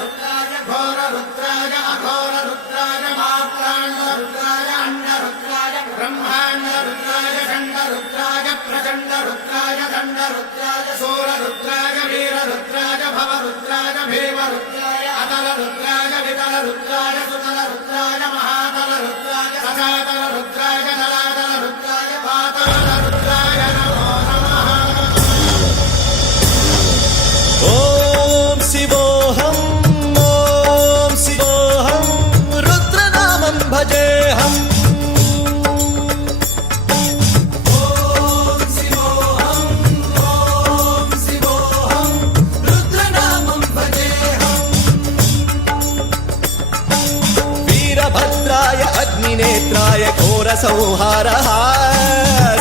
रुद्राय घोर रुद्राय अघोर रुद्राय मात्राण्ड रुद्राय अंड रुद्राय ब्रह्माण्ड रुद्राय खंड रुद्राय प्रचंड रुद्राय दंड रुद्राय सूर रुद्राय वीर रुद्राय भव रुद्राय भीम रुद्राय अतल रुद्राय वितल रुद्राय सुतल रुद्राय महातल रुद्राय सजातल रुद्राय दलातल रुद्राय पातल रुद्राय नमो नमः। ओम शिवोऽहं रुद्रनामं भजेऽहम्। वीरभद्राय अग्निनेत्राय घोरसंहारः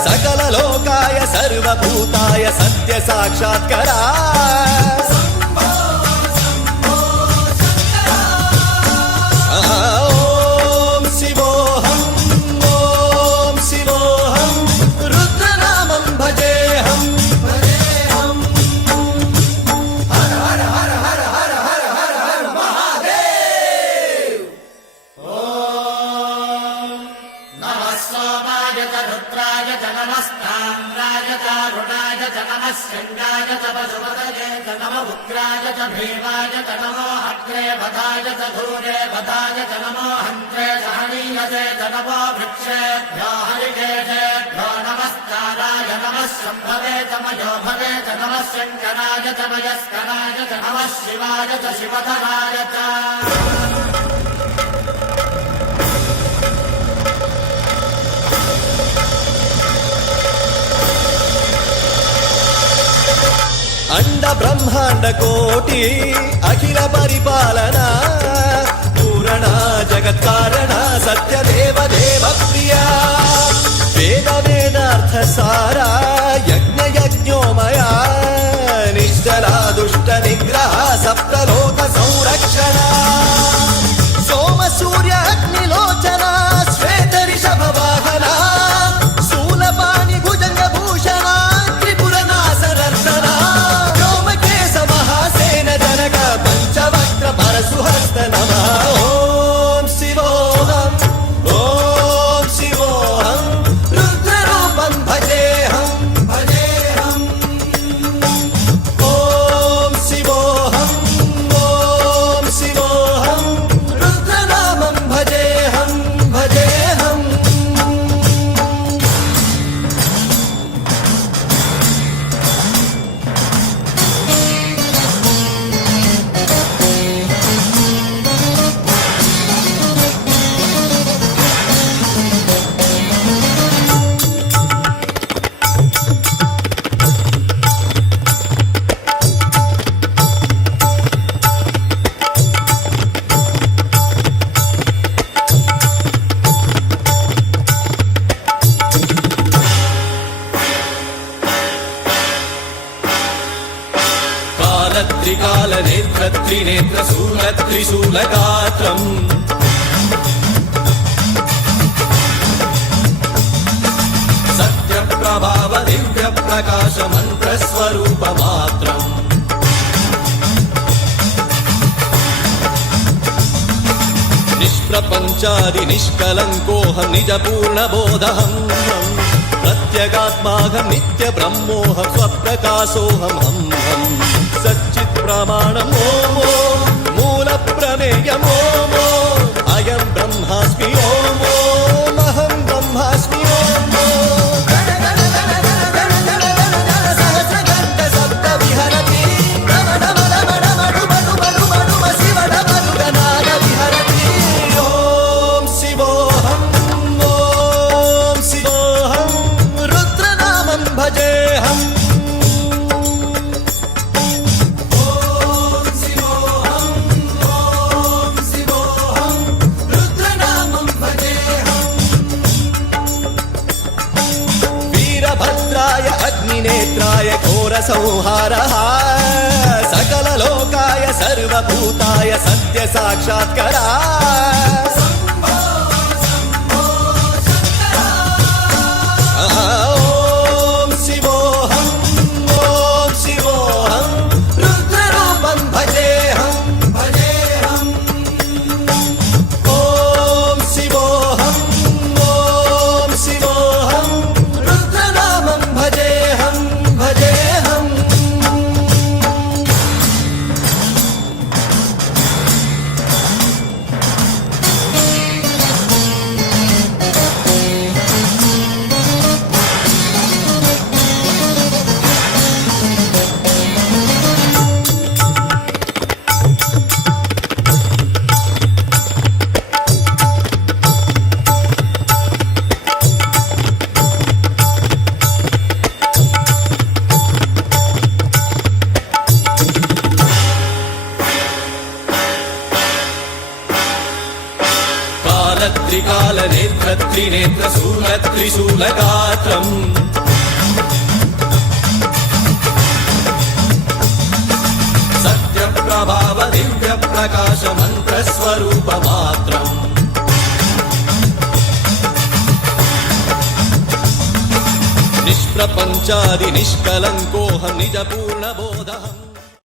सकललोकाय सर्वभूताय सत्यसाक्षात्करा। ओम शिवोऽहं रुद्रनामं भजेऽहम्। हर हर हर हर हर हर हर हर महादेव। नमः सोमाय च रुद्राय च नमस्ताम्राय च रुणाय च नमः शृङ्गाय च पशुपतये च नमः उग्राय च भीमाय च नमो अग्रे वधाय च धूरे वधाय च नमो हन्त्रे च हनीयसे च नमो वृक्षेभ्यो हरिकेशेभ्यो नमस्काराय नमः शम्भवे च मयोभवे च नमः शङ्कराय च मयस्कराय च नमः शिवाय च शिवधराय च। अंड ब्रह्मांड कोटि अखिल परिपालना पूरणा जगत्कारणा सत्यदेव देव प्रिया वेद वेदार्थ सारा यज्ञ यज्ञोमया निश्चला दुष्ट निग्रह सप्तलोक संरक्षणा सोम सूर्य अग्निलोचना श्वेत ऋषभ वाहना शूलपाणि भुजंग भूषणा त्रिपुर नासनर्दना पंचवक्त्र परशुहस्त नमः। ओम शिवोऽहं रुद्ररूपं भजेऽहम्। ओम शिवोऽहं रुद्रनामं भजेऽहम्। त्रिकालनेत्र त्रिनेत्र शूलत्रिशूलगात्रम् सत्यप्रभाव दिव्य प्रकाश मन्त्रस्वरूपमात्रम् निष्प्रपञ्चादि निष्कलङ्कोऽहं निजपूर्णबोधहं प्रत्यगात्माहं नित्य ब्रह्मोऽहं स्वप्रकाशोऽहं सच्चित् प्रमाणम् ओम मूल प्रमेयम् ओम अयं ब्रह्मास्मि ओम अहं ब्रह्मास्मि ओम सहस्रगन्ध शब्द विहरति शिवडमरुगनाद विहरति। ओम शिवोऽहं रुद्रनामं भजेऽहम्। अग्निनेत्राय घोरसंहारः सकललोकाय सर्वभूताय सत्यसाक्षात्करा। ओम शिवोऽहं रुद्ररूपं भजेऽहम्। त्रिनेत्र शूलत्रिशूलगात्रम् सत्यप्रभाव दिव्यप्रकाश मन्त्रस्वरूपमात्रम् निष्प्रपञ्चादि निष्कलङ्कोऽहं निजपूर्णबोधः